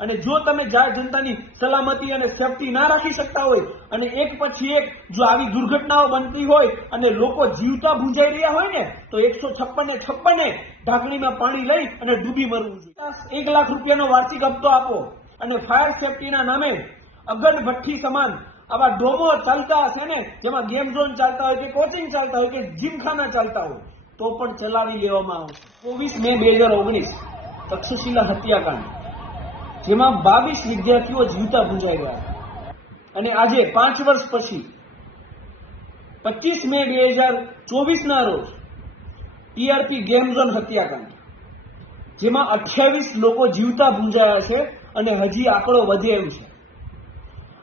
અને જો તમે જાહેર જનતાની સલામતી અને સેફટી ના રાખી શકતા હોય, અને એક પછી એક જો આવી દુર્ઘટનાઓ બનતી હોય, અને લોકો જીવતા ભૂંજાઈ રહ્યા હોય ને, તો એકસો છપ્પન છપ્પને ઢાંકણીમાં પાણી લઈ અને ડૂબી મરવું જોઈએ. એક લાખ રૂપિયાનો વાર્ષિક હપ્તો આપો અને ફાયર સેફટીના નામે અગન ભઠ્ઠી સમાન આવા ડોમો ચાલતા હશે ને, જેમાં ગેમ ઝોન ચાલતા હોય કે કોચિંગ ચાલતા હોય કે જીમખાના ચાલતા હોય, તો પણ ચલાવી લેવામાં આવશે. ચોવીસ મે બે હજાર ઓગણીસ, તક્ષશિલા હત્યાકાંડ. જેમાં બાવીસ વિદ્યાર્થીઓ જીવતા ભૂંજાઈ ગયા. અને આજે પાંચ વર્ષ પછી, પચીસ મે બે હજાર ચોવીસના રોજ ટીઆરપી ગેમ ઝોન હત્યાકાંડ, જેમાં અઠ્યાવીસ લોકો જીવતા ભૂંજાયા છે અને હજી આંકડો વધે એમ છે.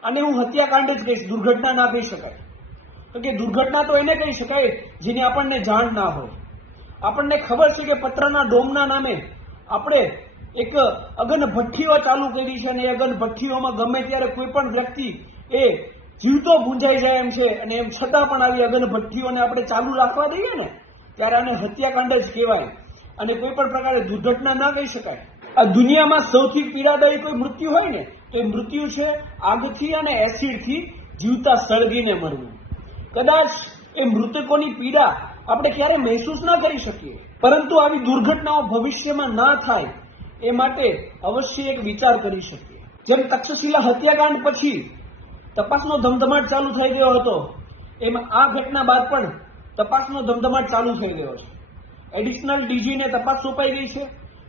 અને હું હત્યાકાંડ જ કહીશ, દુર્ઘટના ના કહી શકાય. તો કે દુર્ઘટના તો એને કહી શકાય જેની આપણને જાણ ના હોય. આપણને ખબર છે કે પત્રના ડોમના નામે આપણે એક અગન ભઠ્ઠીઓ ચાલુ કરી છે અને એ અગન ભઠ્ઠીઓમાં ગમે ત્યારે કોઈ પણ વ્યક્તિ એ જીવતો ગુંજાઈ જાય એમ છે અને એમ છતાં પણ આવી અગન ભઠ્ઠીઓને આપણે ચાલુ રાખવા દઈએ ને, ત્યારે આને હત્યાકાંડ જ કહેવાય. અને કોઈ પણ પ્રકારે દુર્ઘટના ના કહી શકાય. આ દુનિયામાં સૌથી પીડાદાયી કોઈ મૃત્યુ હોય ને, તો એ મૃત્યુ છે આગથી અને એસિડથી જીવતા સળગીને મરવું. કદાચ એ મૃતકોની પીડા આપણે ક્યારે મહેસૂસ ના કરી શકીએ, પરંતુ આવી દુર્ઘટનાઓ ભવિષ્યમાં ના થાય એ માટે અવશ્ય એક વિચાર કરી શકીએ. જેમ તક્ષશિલા હત્યાકાંડ પછી તપાસનો ધમધમાટ ચાલુ થઈ ગયો હતો, એમ આ ઘટના બાદ પણ તપાસનો ધમધમાટ ચાલુ થઈ ગયો છે. એડિશનલ ડીજીને તપાસ સોંપાઈ ગઈ છે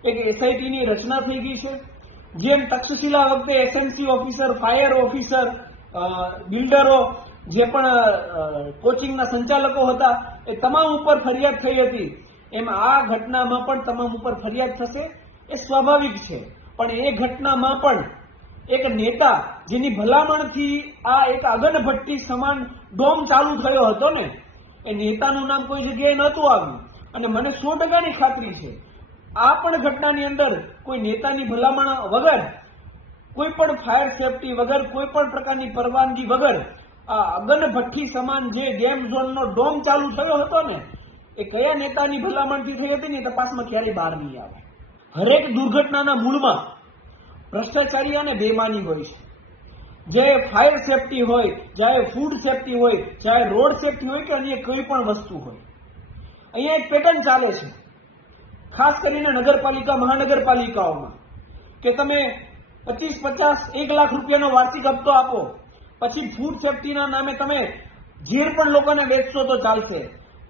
એક એસઆઈટીની રચના થઈ ગઈ છે. જેમ તક્ષશિલા વખતે એસએમસી ઓફિસર, ફાયર ઓફિસર બિલ્ડરો જે પણ કોચિંગના સંચાલકો હતા, એ તમામ ઉપર ફરિયાદ થઈ હતી. એમ આ ઘટનામાં પણ તમામ ઉપર ફરિયાદ થશે. એ સ્વાભાવિક છે. પણ એ ઘટનામાં પણ એક નેતા જેની ભલામણથી આ એક અગન ભટ્ટી સમાન ડોમ ચાલુ થયો હતો ને, એ નેતાનું નામ કોઈ જગ્યાએ નહોતું આવ્યું. અને મને સો ટકાની ખાતરી છે, આ પણ ઘટનાની અંદર કોઈ નેતાની ભલામણ વગર, કોઈ પણ ફાયર સેફટી વગર, કોઈ પણ પ્રકારની પરવાનગી વગર, આ અગન ભઠ્ઠી સમાન જે ગેમ ઝોનનો ડોમ ચાલુ થયો હતો ને, એ કયા નેતાની ભલામણથી થઈ હતી ને તપાસમાં ક્યારેય બહાર નહીં આવે. હરેક દુર્ઘટનાના મૂળમાં ભ્રષ્ટાચારી અને બેમાની હોય છે. જે ફાયર સેફટી હોય ચાહે ફૂડ સેફટી હોય ચાહે રોડ સેફટી હોય કે અન્ય કોઈ પણ વસ્તુ હોય. અહીંયા એક પેટર્ન ચાલે છે. ખાસ કરીને નગરપાલિકા, મહાનગરપાલિકાઓમાં. કે તમે પચીસ, પચાસ, એક લાખ રૂપિયાનો વાર્ષિક હપ્તો આપો, પછી ફૂડ સેફટીના નામે તમે ઘેર પણ લોકોને વેચશો તો ચાલશે.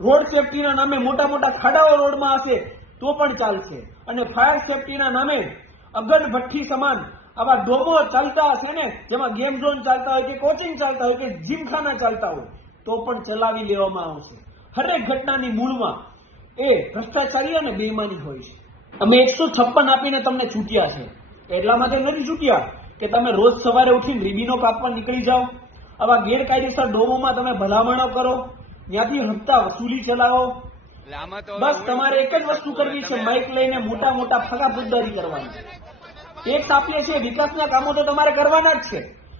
રોડ સેફટીના નામે મોટા મોટા ખાડાઓ રોડમાં હશે તો પણ ચાલશે. અને ફાયર સેફટીના નામે અગન ભઠ્ઠી સમાન આવા ડોબો ચાલતા હશે ને, જેમાં ગેમ ઝોન ચાલતા હોય કે કોચિંગ ચાલતા હોય કે જીમખાના ચાલતા હોય, તો પણ ચલાવી લેવામાં આવશે. હરેક ઘટનાની મૂળમાં એ ભ્રષ્ટાચારી અને બેઈમાની હોય છે. અમે એકસો છપ્પન આપીને તમને છૂટ્યા છે. એટલા માટે નથી છૂટ્યા કે તમે રોજ સવારે ઉઠીને રીબીનો કાપવા નીકળી જાઓ. આવા ગેરકાયદેસર ડોમોમાં તમે ભલામણો કરો. ત્યાંથી હપ્તા વસૂલી ચલાવો. બસ તમારે એક જ વસ્તુ કરવી છે માઇક લઈને મોટા મોટા ફગા ફુદ્દારી કરવાની. ટેક્સ આપીએ છીએ વિકાસના કામો તો તમારે કરવાના જ છે.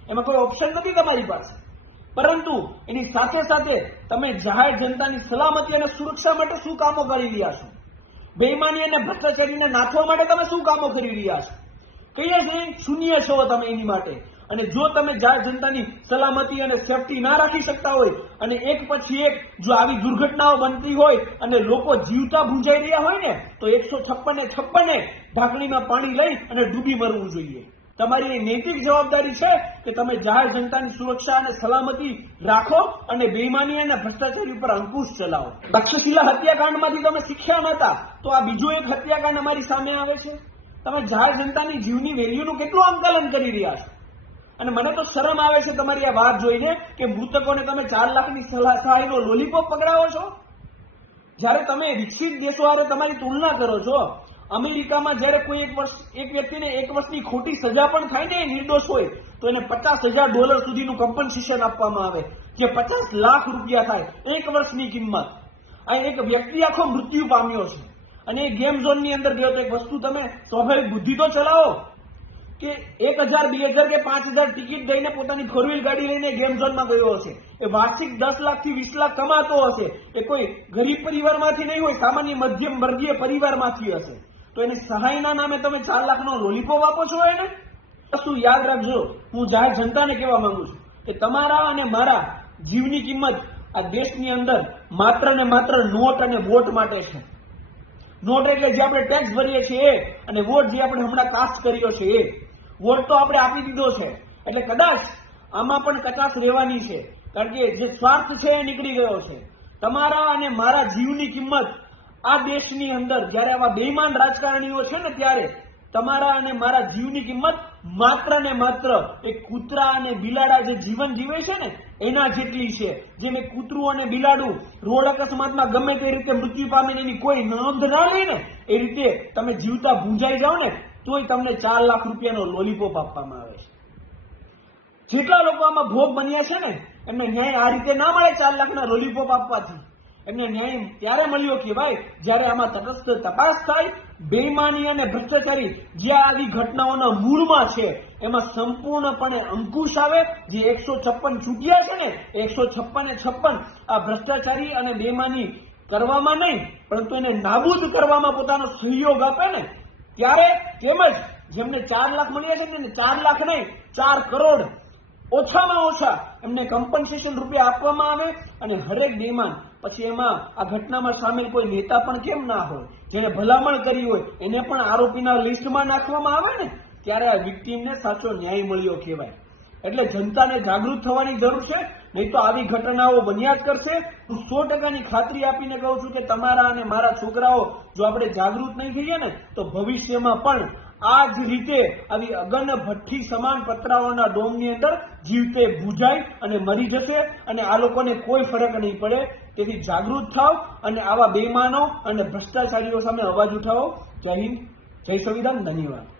એમાં કોઈ ઓપ્શન નથી તમારી પાસે. પરંતુ એની સાથે સાથે તમે જાહેર જનતાની સલામતી અને સુરક્ષા માટે શું કામો કરી રહ્યા છો? બેઈમાની અને ભ્રષ્ટાચારીને નાથવા માટે તમે શું કામો કરી રહ્યા છો? કહીએ છીએ શૂન્ય છો તમે એની માટે? અને જો તમે જનતાની સલામતી અને સેફટી ના રાખી શકતા હોય, અને એક પછી એક જો આવી દુર્ઘટનાઓ બનતી હોય અને લોકો જીવતા ભૂંજાઈ રહ્યા હોય ને, તો એકસો છપ્પન છપ્પને ઢાંકણીમાં પાણી લઈ અને ડૂબી મરવું જોઈએ. તમારી એ નૈતિક જવાબદારી છે કે તમે જાહેર જનતાની સુરક્ષા અને સલામતી રાખો અને બેઈમાની અને ભ્રષ્ટાચારી ઉપર અંકુશ ચલાવો. તક્ષશિલા હત્યાકાંડમાંથી તમે શીખ્યા નતા તો આ બીજો એક હત્યાકાંડ અમારી સામે આવે છે. તમે જાહેર જનતાની જીવની વેલ્યુનું કેટલું આંકલન કરી રહ્યા છો? અને મને તો શરમ આવે છે તમારી આ વાત જોઈને કે મૃતકોને તમે ચાર લાખની સહાયનો લોલીપોપ પકડાવો છો? જ્યારે તમે વિકસિત દેશો હારે તમારી તુલના કરો છો, અમેરિકામાં જ્યારે કોઈ એક વર્ષ, એક વ્યક્તિને એક વર્ષની ખોટી સજા પણ થાય ને નિર્દોષ હોય, તો એને પચાસ હજાર ડોલર સુધીનું કમ્પન્સેશન આપવામાં આવે, જે પચાસ લાખ રૂપિયા થાય, એક વર્ષની કિંમત. આ એક વ્યક્તિ આખો મૃત્યુ પામ્યો છે. અને એ ગેમ ઝોનની અંદર ગયો તો એક વસ્તુ તમે સ્વાભાવિક બુદ્ધિ તો ચલાવો કે એક હજાર, બે હજાર કે પાંચ હજાર ટિકિટ દઈને પોતાની ફોર વ્હીલ ગાડી લઈને ગેમ ઝોનમાં ગયો હશે. એ વાર્ષિક દસ લાખથી વીસ લાખ કમાતો હશે. એ કોઈ ગરીબ પરિવારમાંથી નહીં હોય, સામાન્ય મધ્યમ વર્ગીય પરિવારમાંથી હશે. તો એની સહાયના નામે તમે ચાર લાખનો લોલીપોપ આપો છો એને? શું યાદ રાખજો. હું જાહેર જનતાને કહેવા માંગુ છું કે તમારા અને મારા જીવની કિંમત આ દેશની અંદર માત્ર ને માત્ર નોટ અને વોટ માટે છે. નોટ એટલે જે આપણે ટેક્સ ભરીએ છીએ અને વોટ જે આપણે હમણાં કાસ્ટ કર્યો છે એ વોટ તો આપણે આપી દીધો છે. એટલે કદાચ આમાં પણ કચાશ રહેવાની છે. કારણ કે જે સ્વાર્થ છે એ નીકળી ગયો છે. તમારા અને મારા જીવની કિંમત આ દેશની અંદર, જ્યારે આવા બેઈમાન રાજકારણીઓ છે ને ત્યારે તમારા અને મારા જીવની કિંમત માત્ર ને માત્ર એ કૂતરા અને બિલાડા જે જીવન જીવે છે ને, એના જેટલી છે. એક કૂતરું અને બિલાડું રોડ અકસ્માતમાં ગમે તે રીતે મૃત્યુ પામીને એની કોઈ નોંધ ના લે ને, એ રીતે તમે જીવતા ભૂંજાઈ જાઓ ને, તોય તમને ચાર લાખ રૂપિયાનો લોલીપોપ આપવામાં આવે છે. જેટલા લોકો આમાં ભોગ બન્યા છે ને, એમને ન્યાય આ રીતે ના મળે ચાર લાખના લોલીપોપ આપવાથી. એમને ન્યાય ત્યારે મળ્યો કે ભાઈ, જ્યારે આમાં તટસ્થ તપાસ થાય, બેઈમાની અને ભ્રષ્ટાચારી જે આવી ઘટનાઓના મૂળમાં છે, એમાં સંપૂર્ણપણે અંકુશ આવે, જે એકસો છપ્પન છૂટ્યા છે ને, એકસો છપ્પન છપ્પન, આ ભ્રષ્ટાચારી અને બેમાની કરવામાં નહીં, પરંતુ એને નાબૂદ કરવામાં પોતાનો સહયોગ આપે ને, ત્યારે તેમજ જેમને ચાર લાખ મળ્યા છે ને, ચાર લાખ નહીં, ચાર કરોડ ઓછામાં ઓછા એમને કમ્પન્સેશન રૂપિયા આપવામાં આવે અને હરેક બેમાન પછી એમાં આ ઘટનામાં સામેલ કોઈ નેતા પણ કેમ ના હોય જેને ભલામણ કરી હોય, એને પણ આરોપીના લિસ્ટમાં નાખવામાં આવે ને, ત્યારે આ વિક્ટીમને સાચો ન્યાય મળ્યો કહેવાય. એટલે જનતાને જાગૃત થવાની જરૂર છે, નહીં તો આવી ઘટનાઓ બન્યા જ કરશે. હું સો ટકાની ખાતરી આપીને કહું છું કે તમારા અને મારા છોકરાઓ જો આપણે જાગૃત નહીં થઈએ ને, તો ભવિષ્યમાં પણ આ જ રીતે આવી અગન ભઠ્ઠી સમાન પતરાઓના ડોમની અંદર જીવતે ભૂજાય અને મરી જશે અને આ લોકોને કોઈ ફરક નહીં પડે. તેથી જાગૃત થાવ અને આવા બેમાનો અને ભ્રષ્ટાચારીઓ સામે અવાજ ઉઠાવો. જય હિન્દ. જય સંવિધાન. ધન્યવાદ.